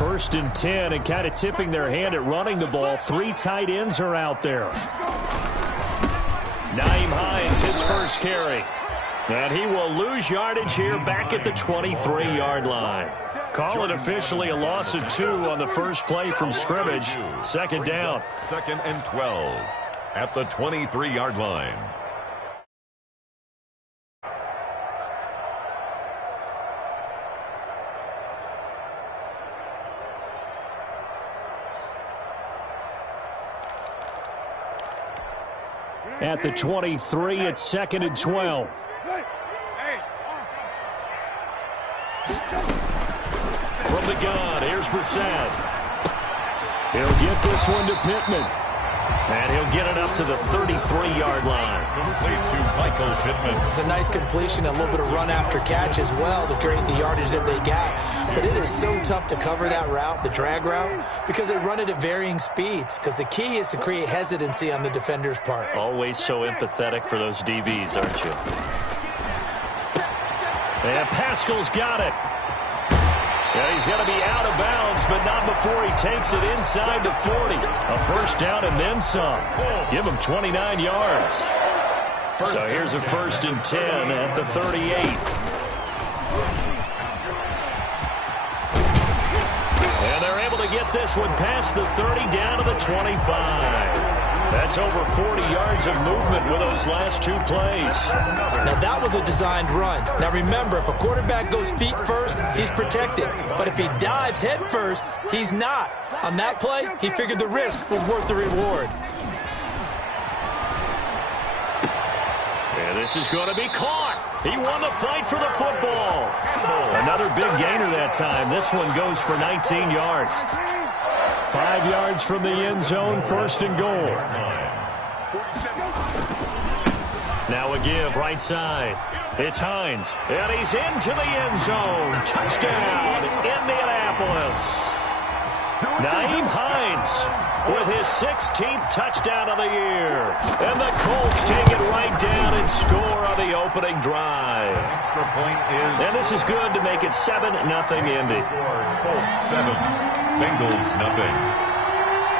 First and 10, and kind of tipping their hand at running the ball. 3 tight ends are out there. Nyheim Hines, his first carry. And he will lose yardage here back at the 23-yard line. Call it officially a loss of 2 on the first play from scrimmage. Second down. 2nd and 12 at the 23-yard line. At the 23, it's 2nd and 12. From the gun, here's Brissett. He'll get this one to Pittman. And he'll get it up to the 33-yard line. Complete to Michael Pittman. It's a nice completion, a little bit of run after catch as well to create the yardage that they got. But it is so tough to cover that route, the drag route, because they run it at varying speeds. Because the key is to create hesitancy on the defender's part. Always so empathetic for those DBs, aren't you? And Pascal's got it. And he's going to be out of bounds, but not before he takes it inside the 40. A first down and then some. Give him 29 yards. So here's a 1st and 10 at the 38. And they're able to get this one past the 30 down to the 25. That's over 40 yards of movement with those last 2 plays. Now, that was a designed run. Now, remember, if a quarterback goes feet first, he's protected. But if he dives head first, he's not. On that play, he figured the risk was worth the reward. And this is going to be caught. He won the fight for the football. Another big gainer that time. This one goes for 19 yards. 5 yards from the end zone, 1st and goal. Now a give, right side. It's Hines, and he's into the end zone. Touchdown, Indianapolis. Nyheim Hines with his 16th touchdown of the year. And the Colts take it right down and score on the opening drive. Extra point is... And this is good to make it 7-0 Indy. Colts 7, Bengals nothing.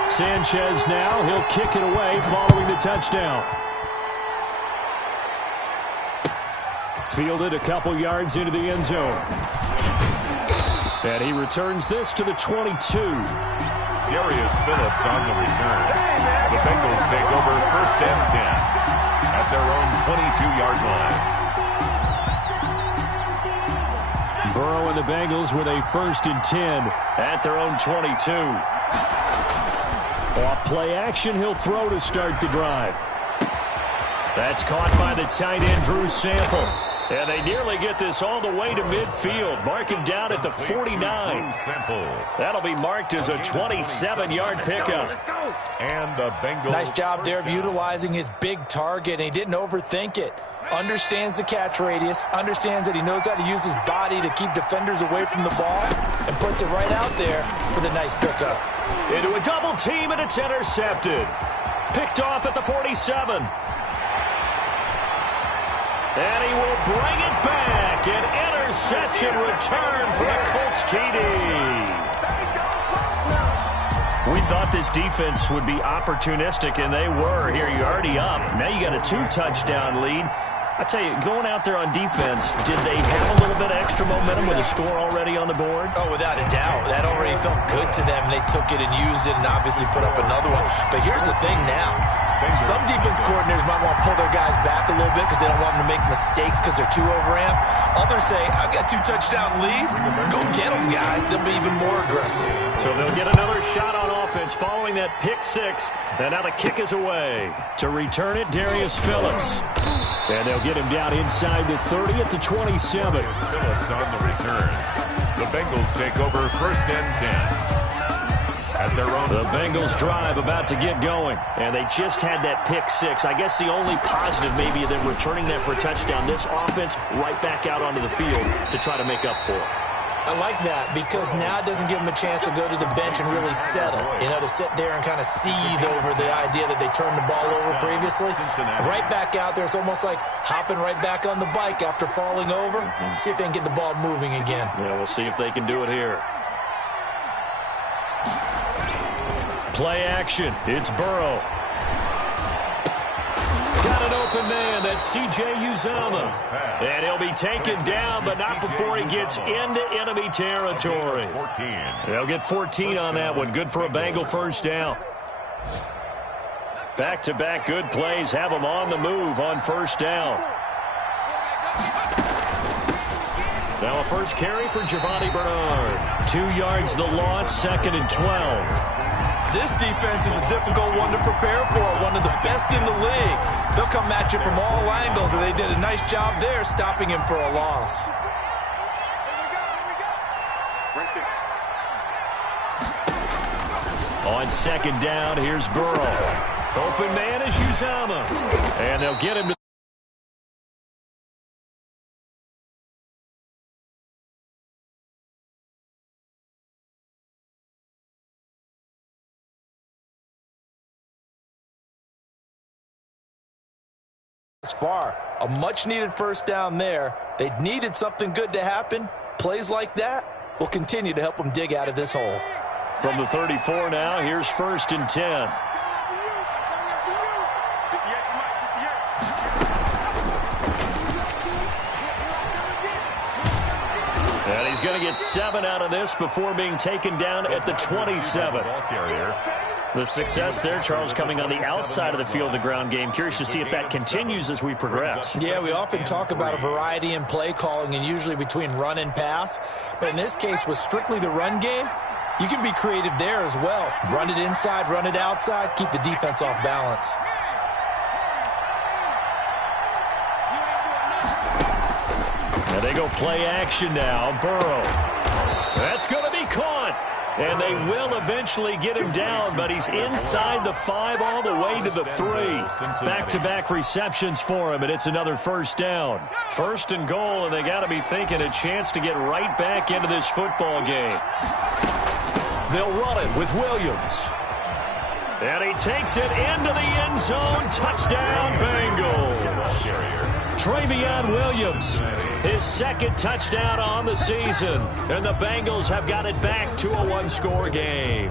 Sanchez now, he'll kick it away following the touchdown. Fielded a couple yards into the end zone. And he returns this to the 22. Darius Phillips on the return. The Bengals take over 1st and 10 at their own 22-yard line. Burrow and the Bengals with a 1st and 10 at their own 22. Off play action, he'll throw to start the drive. That's caught by the tight end, Drew Sample. And they nearly get this all the way to midfield. Marking down at the 49. That'll be marked as a 27-yard pickup. And the Bengals. Nice job there of utilizing his big target. And he didn't overthink it. Understands the catch radius. Understands that he knows how to use his body to keep defenders away from the ball. And puts it right out there for the nice pickup. Into a double team, and it's intercepted. Picked off at the 47. And he will bring it back. An interception return for the Colts TD. We thought this defense would be opportunistic, and they were. Here, you're already up. Now you got a 2-touchdown lead. I tell you, going out there on defense, did they have a little bit of extra momentum with a score already on the board? Oh, without a doubt. That already felt good to them. They took it and used it and obviously put up another one. But here's the thing now. Some defense coordinators might want to pull their guys back a little bit because they don't want them to make mistakes because they're too overamped. Others say, I've got 2-touchdown lead. Go get them, guys. They'll be even more aggressive. So they'll get another shot on offense following that pick 6. And now the kick is away. To return it, Darius Phillips. And they'll get him down inside the 30 at the 27. Phillips on the return. The Bengals take over 1st and 10. At their own. The Bengals drive about to get going. And they just had that pick 6. I guess the only positive maybe of them returning that for a touchdown. This offense right back out onto the field to try to make up for it. I like that because now it doesn't give them a chance to go to the bench and really settle. You know, to sit there and kind of seethe over the idea that they turned the ball over previously. Right back out there. It's almost like hopping right back on the bike after falling over. See if they can get the ball moving again. Yeah, we'll see if they can do it here. Play action. It's Burrow. Got an open man. That's C.J. Uzomah. And he'll be taken down, but not before he gets into enemy territory. They'll get 14 on that one. Good for a Bengal first down. Back-to-back good plays have them on the move on first down. Now a first carry for Giovanni Bernard. 2 yards the loss, 2nd and 12. This defense is a difficult one to prepare for, one of the best in the league. They'll come at you from all angles, and they did a nice job there stopping him for a loss. On 2nd down, here's Burrow. Open man is Uzomah. And they'll get him to as far. A much-needed first down there. They needed something good to happen. Plays like that will continue to help them dig out of this hole. From the 34 now, here's 1st and 10. And he's going to get 7 out of this before being taken down at the 27. The success there, Charles, coming on the outside of the field of the ground game. Curious to see if that continues as we progress. Yeah, we often talk about a variety in play calling and usually between run and pass. But in this case, with strictly the run game, you can be creative there as well. Run it inside, run it outside, keep the defense off balance. And they go play action now. Burrow. That's going to be caught. And they will eventually get him down, but he's inside the 5 all the way to the 3. Back-to-back receptions for him, and it's another first down. 1st and goal, and they got to be thinking a chance to get right back into this football game. They'll run it with Williams. And he takes it into the end zone. Touchdown, Bengals. Travion Williams, his 2nd touchdown on the season. And the Bengals have got it back to a 1-score game.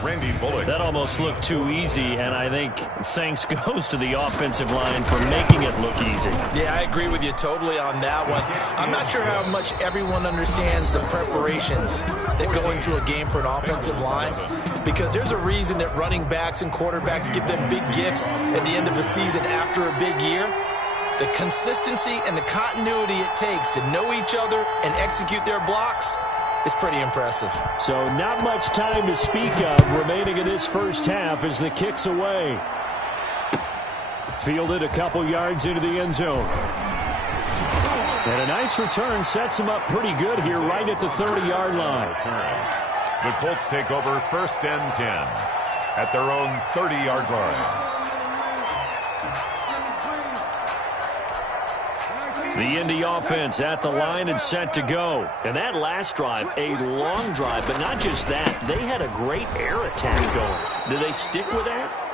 Randy Bullock. That almost looked too easy, and I think thanks goes to the offensive line for making it look easy. Yeah, I agree with you totally on that one. I'm not sure how much everyone understands the preparations that go into a game for an offensive line, because there's a reason that running backs and quarterbacks give them big gifts at the end of the season after a big year. The consistency and the continuity it takes to know each other and execute their blocks is pretty impressive. So not much time to speak of remaining in this first half as the kick's away. Fielded a couple yards into the end zone. And a nice return sets him up pretty good here right at the 30-yard line. The Colts take over 1st and 10 at their own 30-yard line. The Indy offense at the line and set to go. And that last drive, a long drive, but not just that. They had a great air attack going. Do they stick with that?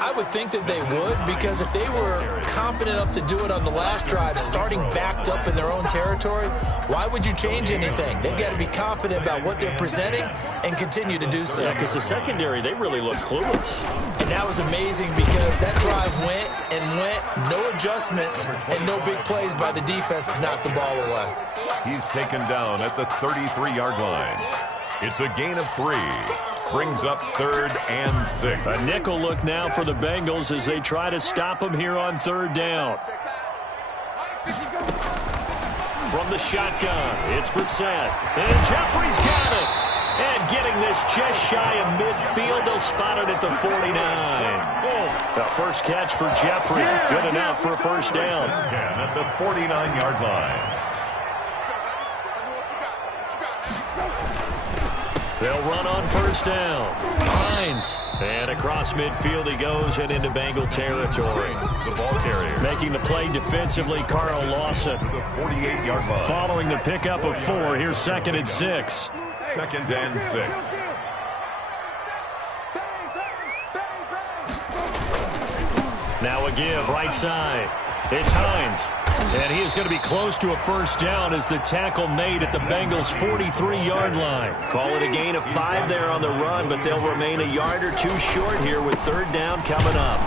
I would think that they would, because if they were confident enough to do it on the last drive, starting backed up in their own territory, why would you change anything? They've got to be confident about what they're presenting and continue to do so. Yeah, because the secondary, they really look clueless. And that was amazing because that drive went and went, no adjustments and no big plays by the defense to knock the ball away. He's taken down at the 33-yard line. It's a gain of 3. Brings up 3rd and 6. A nickel look now for the Bengals as they try to stop him here on 3rd down. From the shotgun, it's Brissett. And Jeffrey's got it. And getting this just shy of midfield, they'll spot it at the 49. The first catch for Jeffrey. Good enough for a first down. 10 at the 49-yard line. They'll run on first down. Hines. And across midfield he goes and into Bengal territory. The ball carrier. Making the play defensively, Carl Lawson. To the 48-yard line. Following the pickup of 4, here's 2nd and 6. 2nd and 6. Now a give right side. It's Hines. And he is going to be close to a first down as the tackle made at the Bengals' 43-yard line. Call it a gain of 5 there on the run, but they'll remain a yard or two short here with third down coming up.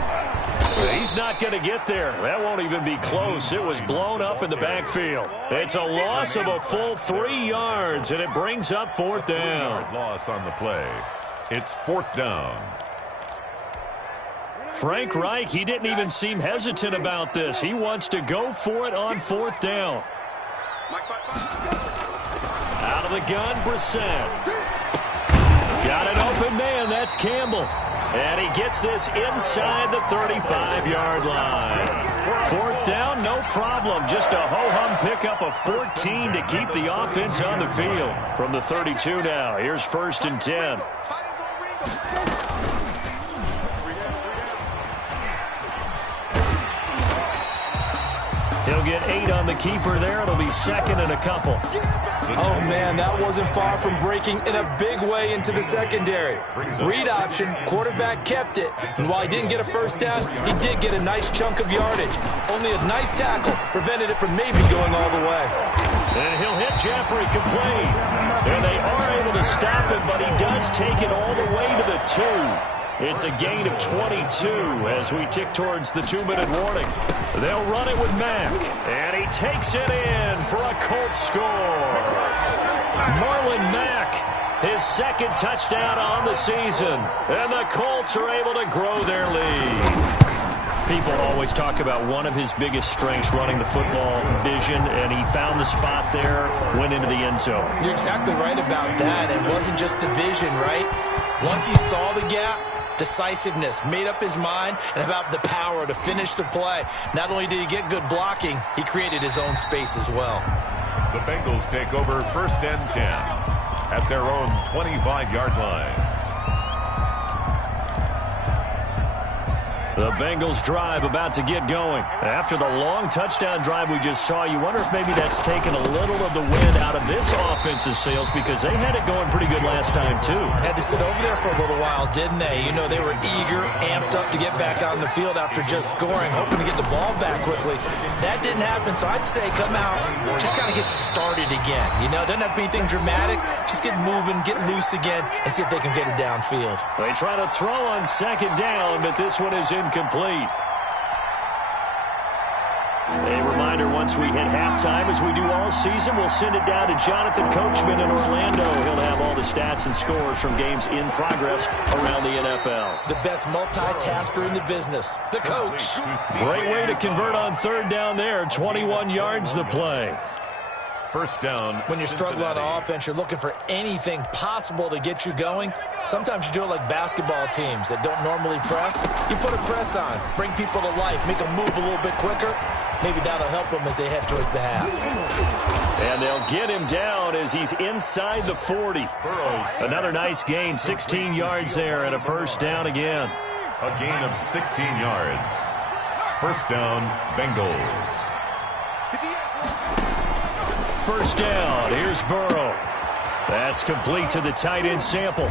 He's not going to get there. That won't even be close. It was blown up in the backfield. It's a loss of a full 3 yards, and it brings up fourth down. Loss on the play. It's fourth down. Frank Reich, he didn't even seem hesitant about this. He wants to go for it on fourth down. Out of the gun, Brissett. Got an open man. That's Campbell. And he gets this inside the 35-yard line. Fourth down, no problem. Just a ho-hum pickup of 14 to keep the offense on the field. From the 32 now, here's first and 10. He'll get 8 on the keeper there. It'll be second and a couple. Oh, man, that wasn't far from breaking in a big way into the secondary. Read option, quarterback kept it. And while he didn't get a first down, he did get a nice chunk of yardage. Only a nice tackle prevented it from maybe going all the way. And he'll hit Jeffrey complete. And they are able to stop him, but he does take it all the way to the 2. It's a gain of 22 as we tick towards the 2-minute warning. They'll run it with Mack, and he takes it in for a Colts score. Marlon Mack, his second touchdown on the season, and the Colts are able to grow their lead. People always talk about one of his biggest strengths, running the football, vision, and he found the spot there, went into the end zone. You're exactly right about that. It wasn't just the vision, right? Once he saw the gap, decisiveness, made up his mind, and about the power to finish the play. Not only did he get good blocking, he created his own space as well. The Bengals take over first and 10 at their own 25-yard line. The Bengals drive about to get going. After the long touchdown drive we just saw, you wonder if maybe that's taken a little of the wind out of this offense's sails because they had it going pretty good last time, too. Had to sit over there for a little while, didn't they? You know, they were eager, amped up to get back out on the field after just scoring, hoping to get the ball back quickly. That didn't happen, so I'd say come out, just kind of get started again. You know, doesn't have to be anything dramatic. Just get moving, get loose again, and see if they can get it downfield. They try to throw on second down, but this one is incomplete. A reminder, once we hit halftime, as we do all season, we'll send it down to Jonathan Coachman in Orlando. He'll have all the stats and scores from games in progress around the NFL. The best multitasker in the business, the coach. Great way to convert on third down there. 21 yards the play. First down. When you're struggling on offense, you're looking for anything possible to get you going. Sometimes you do it like basketball teams that don't normally press. You put a press on, bring people to life, make them move a little bit quicker. Maybe that'll help them as they head towards the half. And they'll get him down as he's inside the 40. Another nice gain, 16 yards there, and a first down again. A gain of 16 yards. First down, Bengals. First down, here's Burrow. That's complete to the tight end Sample.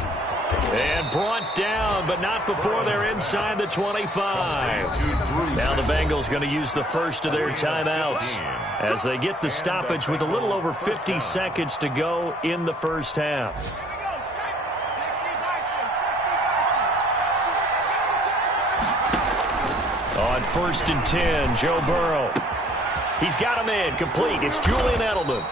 And brought down, but not before they're inside the 25. Now the Bengals going to use the first of their timeouts as they get the stoppage with a little over 50 seconds to go in the first half. On first and 10, Joe Burrow. He's got him in, complete. It's Julian Edelman.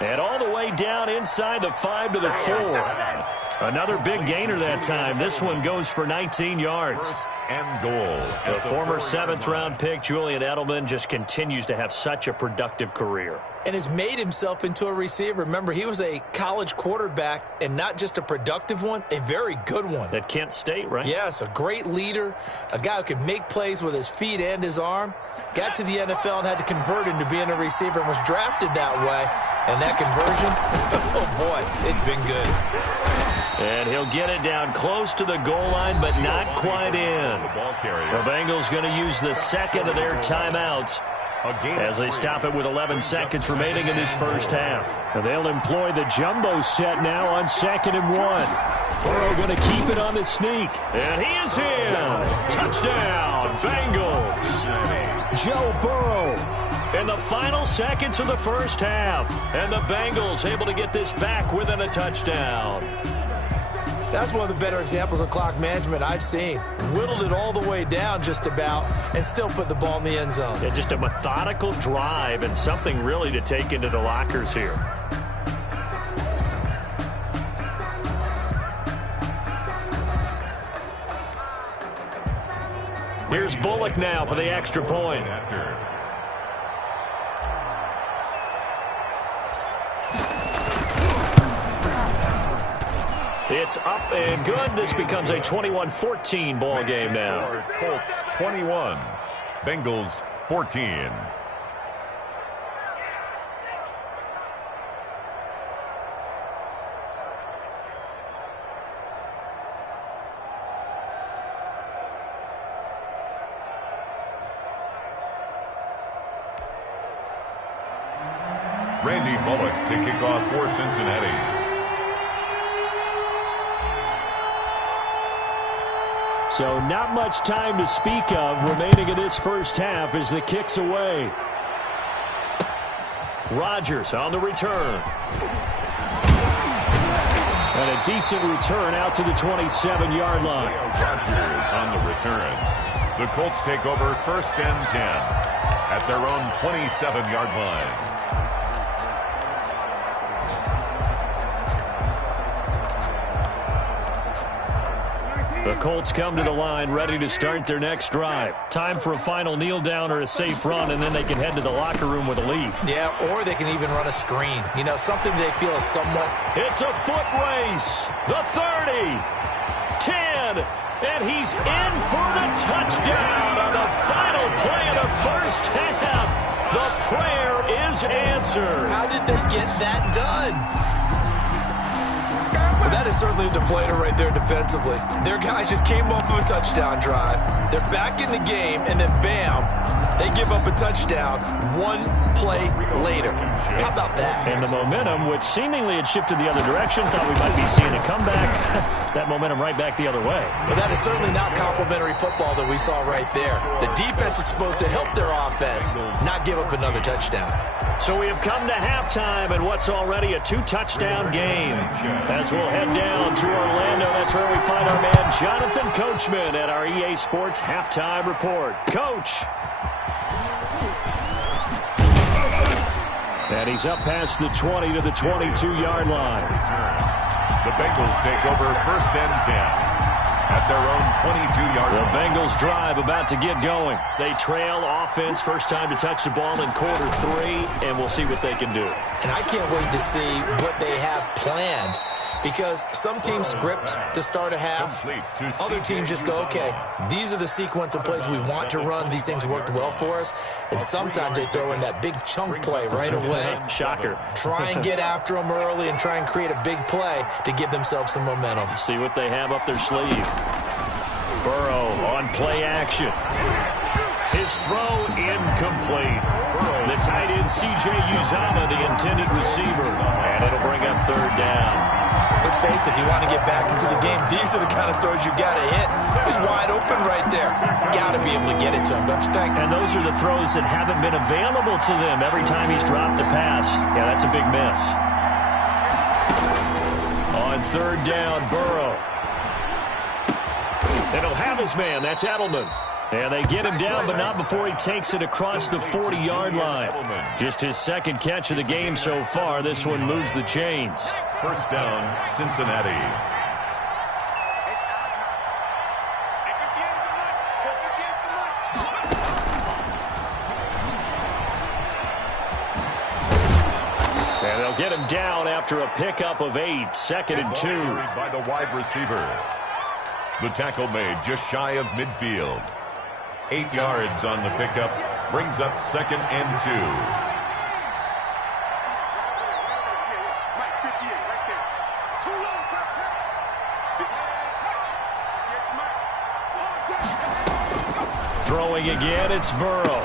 And all the way down inside the 5 to the 4. Another big gainer that time. This one goes for 19 yards. And goal. The former 7th-round pick, Julian Edelman, just continues to have such a productive career. And has made himself into a receiver. Remember, he was a college quarterback, and not just a productive one, a very good one. At Kent State, right? Yes, a great leader, a guy who could make plays with his feet and his arm. Got to the NFL and had to convert into being a receiver and was drafted that way. And that conversion, oh boy, it's been good. And he'll get it down close to the goal line, but not quite in. The Bengals going to use the second of their timeouts as they stop it with 11 seconds remaining in this first half. And they'll employ the jumbo set now on 2nd and 1. Burrow going to keep it on the sneak. And he is in. Touchdown, Bengals. Joe Burrow in the final seconds of the first half. And the Bengals able to get this back within a touchdown. That's one of the better examples of clock management I've seen. Whittled it all the way down just about and still put the ball in the end zone. Yeah, just a methodical drive and something really to take into the lockers here. Here's Bullock now for the extra point. It's up and good. This becomes a 21-14 ball game now. Colts 21, Bengals 14. Randy Bullock to kick off for Cincinnati. So not much time to speak of remaining in this first half as the kick's away. Rodgers on the return. And a decent return out to the 27-yard line. Rodgers on the return. The Colts take over 1st and 10 at their own 27-yard line. The Colts come to the line ready to start their next drive. Time for a final kneel down or a safe run, and then they can head to the locker room with a lead. Yeah, or they can even run a screen. You know, something they feel is somewhat... It's a foot race. The 30, 10, and he's in for the touchdown on the final play of the first half. The prayer is answered. How did they get that done? Well, that is certainly a deflator right there defensively. Their guys just came off of a touchdown drive. They're back in the game, and then bam, they give up a touchdown one play later. How about that? And the momentum, which seemingly had shifted the other direction, thought we might be seeing a comeback. That momentum right back the other way. Well, that is certainly not complimentary football that we saw right there. The defense is supposed to help their offense, not give up another touchdown. So we have come to halftime in what's already a 2-touchdown game. As we'll head down to Orlando, that's where we find our man Jonathan Coachman at our EA Sports Halftime Report. Coach. And he's up past the 20 to the 22-yard line. The Bengals take over 1st and 10. At their own 22-yard line. The Bengals drive about to get going. They trail offense, first time to touch the ball in quarter 3, and we'll see what they can do. And I can't wait to see what they have planned, because some teams script to start a half. Other teams just go, okay, these are the sequence of plays we want to run. These things worked well for us. And sometimes they throw in that big chunk play right away. Shocker. Try and get after them early and try and create a big play to give themselves some momentum. See what they have up their sleeve. Burrow on play action. His throw incomplete. The tight end C.J. Uzomah, the intended receiver. And it'll bring up 3rd down. Let's face it, if you want to get back into the game, these are the kind of throws you got to hit. He's wide open right there. Got to be able to get it to him, don't you think? And those are the throws that haven't been available to them every time he's dropped a pass. Yeah, that's a big miss. On 3rd down, Burrow. And he'll have his man. That's Edelman. And they get him down, but not before he takes it across the 40-yard line. Just his 2nd catch of the game so far. This one moves the chains. 1st down, Cincinnati. And they'll get him down after a pickup of 8, 2nd and 2. By the wide receiver. The tackle made just shy of midfield. 8 yards on the pickup, brings up 2nd and 2. Throwing again, it's Burrow.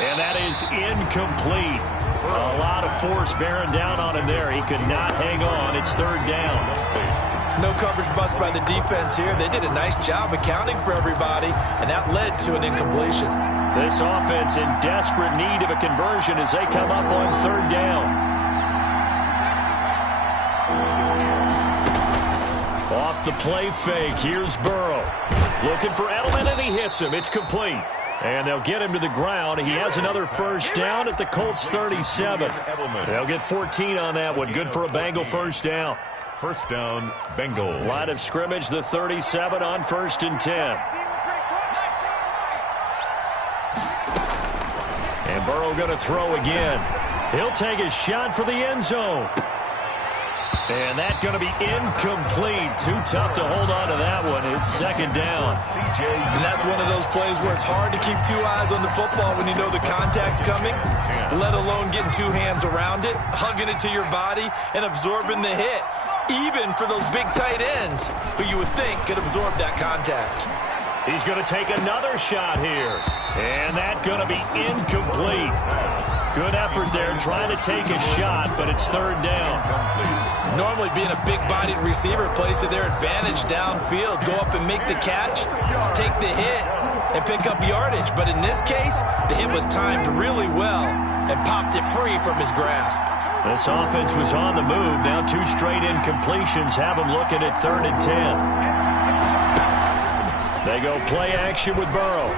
And that is incomplete. A lot of force bearing down on him there. He could not hang on. It's 3rd down. No coverage bust by the defense here. They did a nice job accounting for everybody, and that led to an incompletion. This offense in desperate need of a conversion as they come up on third down. Off the play fake, here's Burrow. Looking for Edelman, and he hits him. It's complete. And they'll get him to the ground. He has another first down at the Colts 37. They'll get 14 on that one. Good for a Bengal first down. First down, Bengal. Line of scrimmage, the 37 on 1st and 10. And Burrow going to throw again. He'll take a shot for the end zone. And that's going to be incomplete. Too tough to hold on to that one. It's second down. And that's one of those plays where it's hard to keep two eyes on the football when you know the contact's coming, let alone getting two hands around it, hugging it to your body, and absorbing the hit, even for those big tight ends who you would think could absorb that contact. He's going to take another shot here. And that's going to be incomplete. Good effort there trying to take a shot, but it's third down. Normally being a big-bodied receiver plays to their advantage downfield. Go up and make the catch, take the hit, and pick up yardage. But in this case, the hit was timed really well and popped it free from his grasp. This offense was on the move. Now 2 straight incompletions have them looking at 3rd and 10. They go play action with Burrow.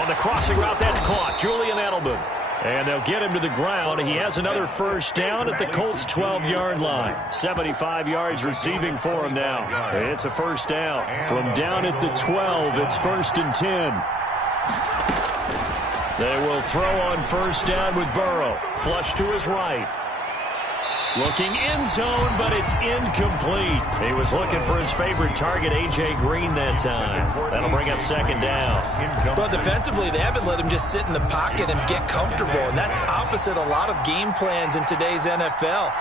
On the crossing route, that's caught. Julian Edelman. And they'll get him to the ground. He has another first down at the Colts' 12-yard line. 75 yards receiving for him now. It's a first down. From down at the 12, it's 1st and 10. They will throw on first down with Burrow. Flush to his right. Looking end zone, but it's incomplete. He was looking for his favorite target, A.J. Green, that time. That'll bring up second down. Well, defensively, they haven't let him just sit in the pocket and get comfortable, and that's opposite a lot of game plans in today's NFL.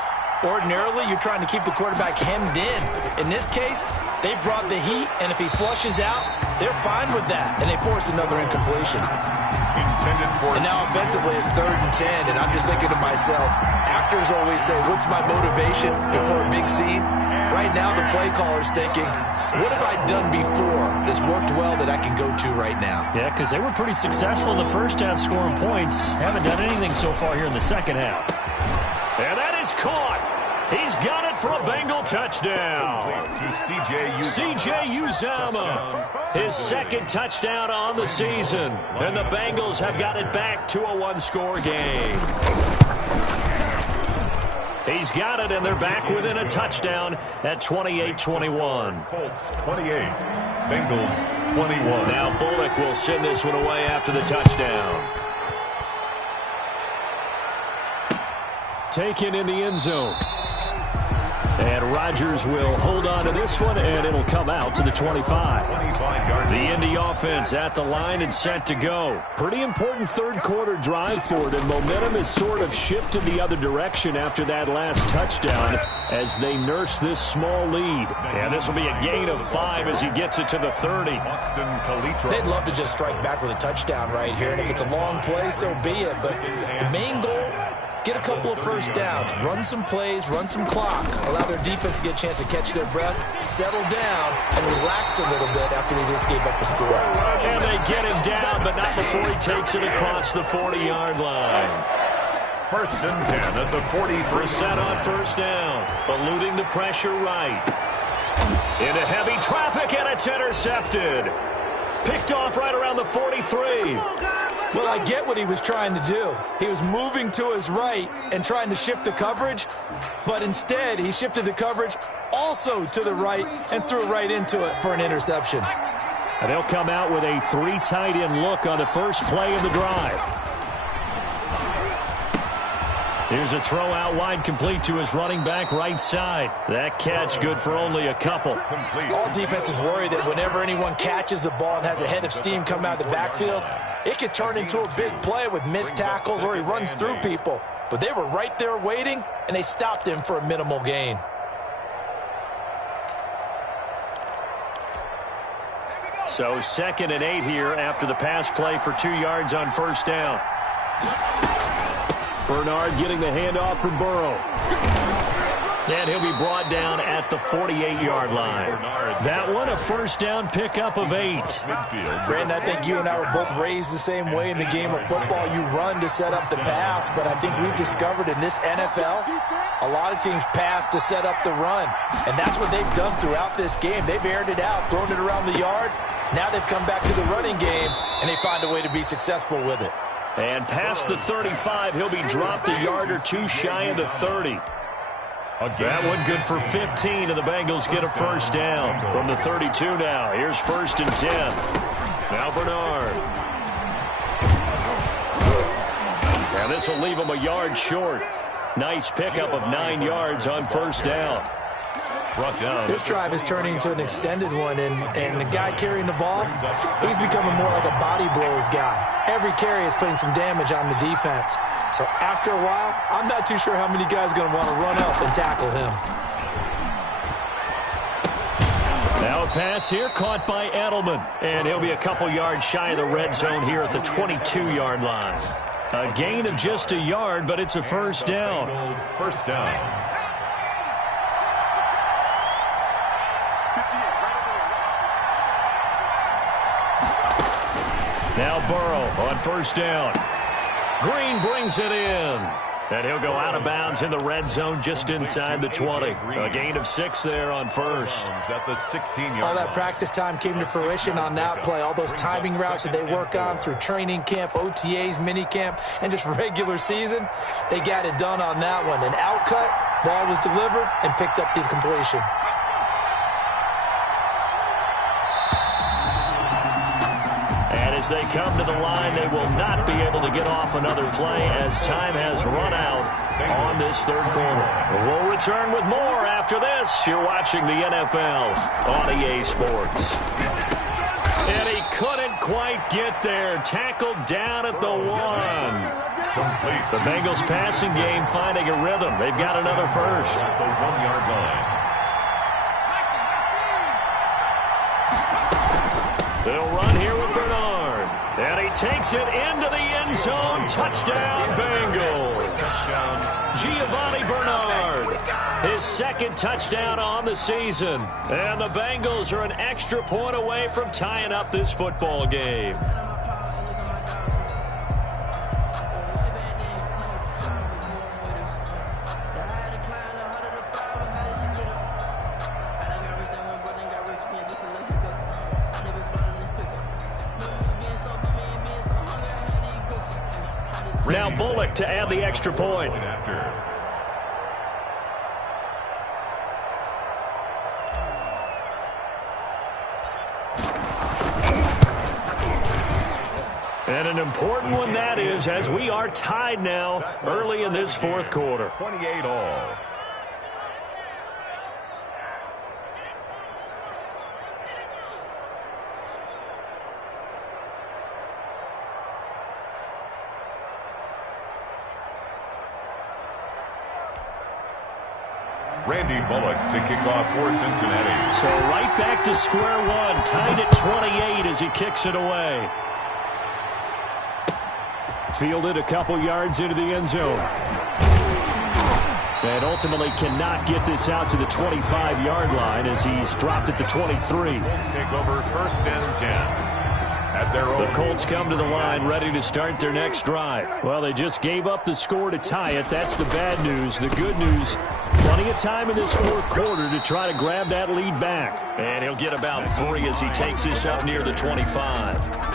Ordinarily, you're trying to keep the quarterback hemmed in. In this case, they brought the heat, and if he flushes out, they're fine with that, and they force another incompletion. And now offensively it's 3rd and 10, and I'm just thinking to myself, actors always say, what's my motivation before a big scene? Right now the play caller's thinking, what have I done before that's worked well that I can go to right now? Yeah, because they were pretty successful in the first half scoring points. Haven't done anything so far here in the second half. And that is caught. He's got it for a Bengal touchdown. C.J. Uzomah, his second touchdown on the season. And the Bengals have got it back to a one-score game. He's got it, and they're back within a touchdown at 28-21. Colts 28, Bengals 21. Now Bullock will send this one away after the touchdown. Taken in the end zone. And Rodgers will hold on to this one, and it'll come out to the 25. The Indy offense at the line and set to go. Pretty important third-quarter drive for it, and momentum has sort of shifted the other direction after that last touchdown as they nurse this small lead. And this will be a gain of 5 as he gets it to the 30. They'd love to just strike back with a touchdown right here, and if it's a long play, so be it. But the main goal, get a couple of first downs, run some plays, run some clock, allow their defense to get a chance to catch their breath, settle down, and relax a little bit after they just gave up a score. And they get him down, but not before he takes it across the 40-yard line. 1st and 10 at the 40. Set on first down, eluding the pressure right. Into heavy traffic, and it's intercepted. Picked off right around the 43. Well, I get what he was trying to do. He was moving to his right and trying to shift the coverage, but instead he shifted the coverage also to the right and threw right into it for an interception. And they'll come out with a 3 tight end look on the first play of the drive. Here's a throw out wide, complete to his running back right side. That catch good for only a couple. All defenses worry that whenever anyone catches the ball and has a head of steam come out of the backfield, it could turn into a big play with missed tackles or he runs through people. But they were right there waiting, and they stopped him for a minimal gain. So 2nd and 8 here after the pass play for 2 yards on first down. Bernard getting the handoff from Burrow. And he'll be brought down at the 48-yard line. That one, a first down pickup of 8. Brandon, I think you and I were both raised the same way in the game of football. You run to set up the pass, but I think we've discovered in this NFL, a lot of teams pass to set up the run. And that's what they've done throughout this game. They've aired it out, thrown it around the yard. Now they've come back to the running game, and they find a way to be successful with it. And past the 35, he'll be dropped a yard or two shy of the 30. That one good for 15, and the Bengals get a first down from the 32 now. Here's 1st and 10. Now Bernard. And this will leave him a yard short. Nice pickup of 9 yards on first down. This drive is turning into an extended one, and the guy carrying the ball, he's becoming more like a body blows guy. Every carry is putting some damage on the defense. So after a while, I'm not too sure how many guys are going to want to run up and tackle him. Now a pass here caught by Edelman, and he'll be a couple yards shy of the red zone here at the 22-yard line. A gain of just a yard, but it's a first down. First down. Now Burrow on first down. Green brings it in. And he'll go out of bounds in the red zone just inside the 20. A gain of 6 there on first. At the 16-yard all that practice time came to fruition on that play. All those timing routes that they work on through training camp, OTAs, minicamp, and just regular season, they got it done on that one. An outcut, ball was delivered, and picked up the completion. As they come to the line, they will not be able to get off another play as time has run out on this third quarter. We'll return with more after this. You're watching the NFL on EA Sports. And he couldn't quite get there. Tackled down at the 1. The Bengals passing game finding a rhythm. They've got another first. At the 1-yard line. They'll run here with Bernard. And he takes it into the end zone. Touchdown, Bengals. Giovanni Bernard, his second touchdown on the season. And the Bengals are an extra point away from tying up this football game. Now Bullock to add the extra point. And an important one that is, as we are tied now early in this fourth quarter. 28 all. Randy Bullock to kick off for Cincinnati. So right back to square one, tied at 28 as he kicks it away. Fielded a couple yards into the end zone. And ultimately cannot get this out to the 25-yard line as he's dropped at the 23. Colts take over 1st and 10. The Colts come to the line ready to start their next drive. Well, they just gave up the score to tie it. That's the bad news. The good news, plenty of time in this fourth quarter to try to grab that lead back. And he'll get about 3 as he takes this up near the 25.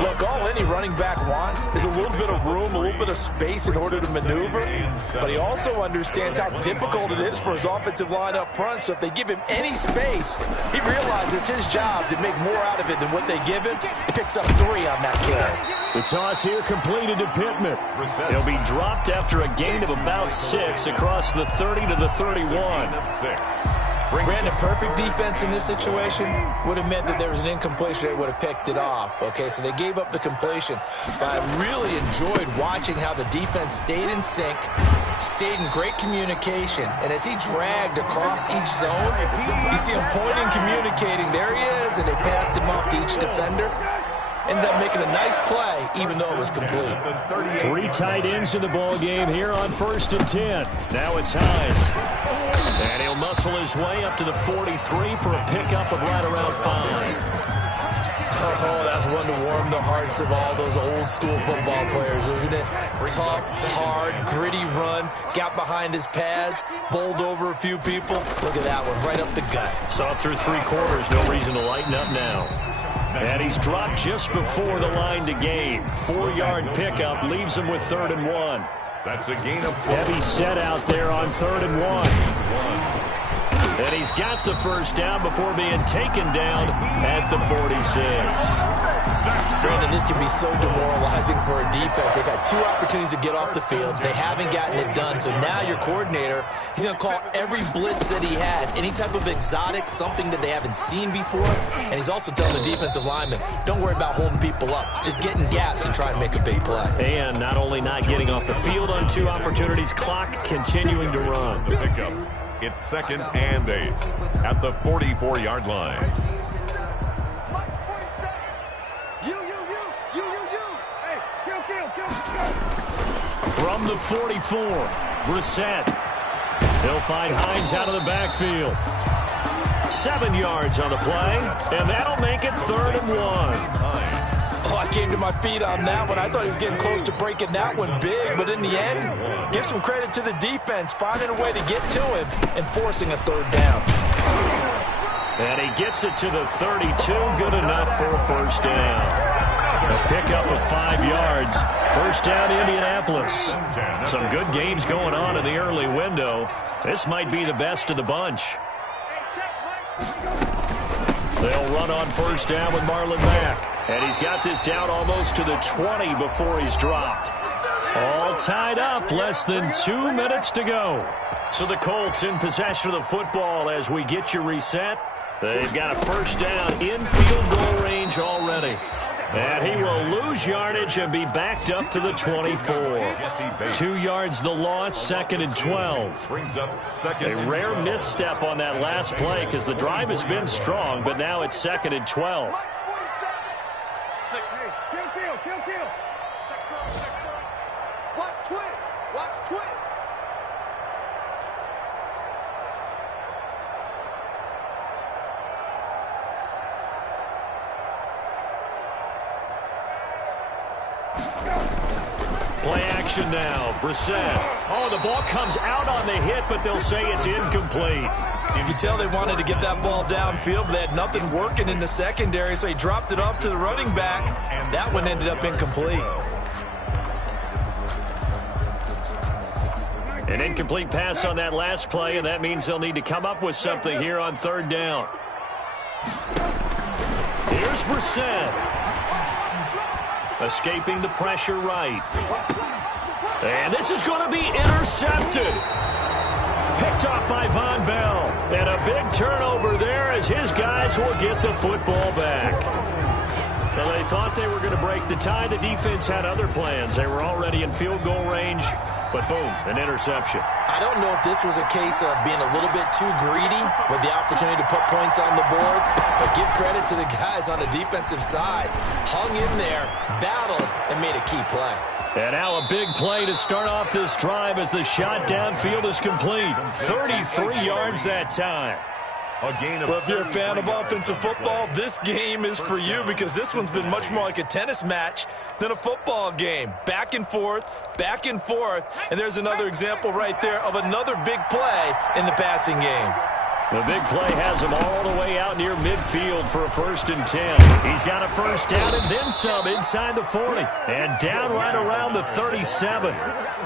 Look, all any running back wants is a little bit of room, a little bit of space in order to maneuver. But he also understands how difficult it is for his offensive line up front. So if they give him any space, he realizes his job to make more out of it than what they give him. Picks up 3 on that carry. The toss here completed to Pittman. He'll be dropped after a gain of about 6 across the 30 to the 31. Brandon, perfect defense in this situation would have meant that there was an incompletion. They would have picked it off. Okay, so they gave up the completion. But I really enjoyed watching how the defense stayed in sync, stayed in great communication. And as he dragged across each zone, you see him pointing, communicating. There he is, and they passed him off to each defender. ended up making a nice play, even though it was complete. 3 tight ends in the ball game here on 1st and 10. Now it's Hines. And he'll muscle his way up to the 43 for a pickup of right around 5. Oh, that's one to warm the hearts of all those old-school football players, isn't it? Tough, hard, gritty run, got behind his pads, bowled over a few people. Look at that one, right up the gut. Saw through 3 quarters, no reason to lighten up now. And he's dropped just before the line to gain. 4-yard pickup leaves him with 3rd and 1. That's a gain of 4. Heavy set out there on 3rd and 1. And he's got the first down before being taken down at the 46. Brandon, this can be so demoralizing for a defense. They've had 2 opportunities to get off the field. They haven't gotten it done. So now your coordinator, he's going to call every blitz that he has, any type of exotic, something that they haven't seen before. And he's also telling the defensive lineman, don't worry about holding people up. Just get in gaps and try and make a big play. And not only not getting off the field on 2 opportunities, clock continuing to run. Pickup. It's 2nd and 8 at the 44-yard line. From the 44, Brissett. He'll find Hines out of the backfield. 7 yards on the play, and that'll make it 3rd and 1. Oh, I came to my feet on that one. I thought he was getting close to breaking that one big, but in the end, give some credit to the defense, finding a way to get to him and forcing a 3rd down. And he gets it to the 32, good enough for a 1st down. A pickup of 5 yards. 1st down, Indianapolis. Some good games going on in the early window. This might be the best of the bunch. They'll run on 1st down with Marlon Mack. And he's got this down almost to the 20 before he's dropped. All tied up, less than 2 minutes to go. So the Colts in possession of the football as we get you reset. They've got a 1st down in field goal range already. And he will lose yardage and be backed up to the 24. 2 yards the loss, 2nd and 12. A rare misstep on that last play because the drive has been strong, but now it's 2nd and 12. Watch twins. Watch twins. Play action now. Brissett. Oh, the ball comes out on the hit, but they'll say it's incomplete. You can tell they wanted to get that ball downfield, but they had nothing working in the secondary, so he dropped it off to the running back. That one ended up incomplete. An incomplete pass on that last play, and that means they'll need to come up with something here on 3rd down. Here's Brissett. Escaping the pressure right. And this is going to be intercepted. Picked off by Von Bell. And a big turnover there as his guys will get the football back. Well, they thought they were going to break the tie. The defense had other plans. They were already in field goal range, but boom, an interception. I don't know if this was a case of being a little bit too greedy with the opportunity to put points on the board, but give credit to the guys on the defensive side. Hung in there, battled, and made a key play. And now a big play to start off this drive as the shot downfield is complete. 33 yards that time. Well, if you're a fan of offensive football, this game is for you because this one's been much more like a tennis match than a football game. Back and forth, and there's another example right there of another big play in the passing game. The big play has him all the way out near midfield for a 1st and 10. He's got a 1st down and then some inside the 40. And down right around the 37.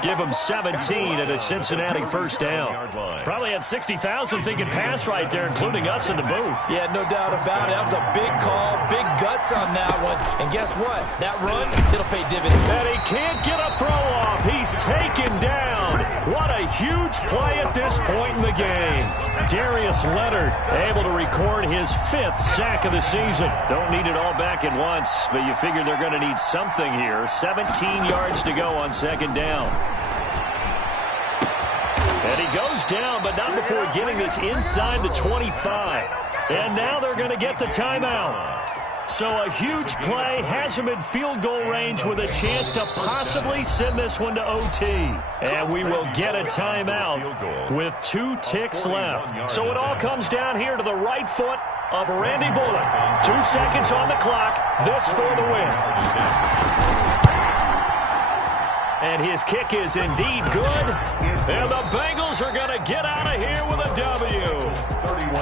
Give him 17 at a Cincinnati 1st down. Probably had 60,000 thinking pass right there, including us in the booth. Yeah, no doubt about it. That was a big call, big guts on that one. And guess what? That run, it'll pay dividends. And he can't get a throw off. He's taken down. What a huge play at this point in the game. Darius Leonard able to record his 5th sack of the season. Don't need it all back at once, but you figure they're going to need something here. 17 yards to go on 2nd down. And he goes down, but not before getting this inside the 25. And now they're going to get the timeout. So a huge play has him in field goal range with a chance to possibly send this one to OT. And we will get a timeout with 2 ticks left. So it all comes down here to the right foot of Randy Bullock. 2 seconds on the clock. This for the win. And his kick is indeed good. And the Bengals are going to get out of here with a W. 31.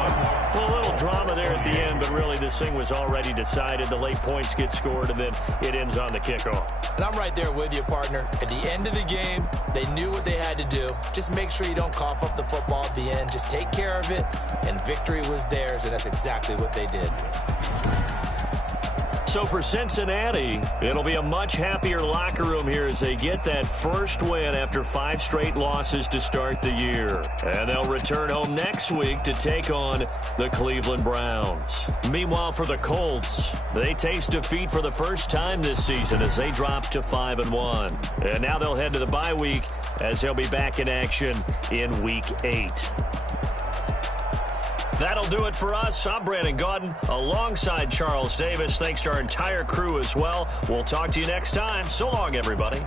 Well, a little drama there at the end, but really this thing was already decided. The late points get scored, and then it ends on the kickoff. And I'm right there with you, partner. At the end of the game, they knew what they had to do. Just make sure you don't cough up the football at the end. Just take care of it, and victory was theirs, and that's exactly what they did. So for Cincinnati, it'll be a much happier locker room here as they get that first win after 5 straight losses to start the year. And they'll return home next week to take on the Cleveland Browns. Meanwhile, for the Colts, they taste defeat for the first time this season as they drop to 5-1. And now they'll head to the bye week as they'll be back in action in Week 8. That'll do it for us. I'm Brandon Gaudin alongside Charles Davis. Thanks to our entire crew as well. We'll talk to you next time. So long, everybody.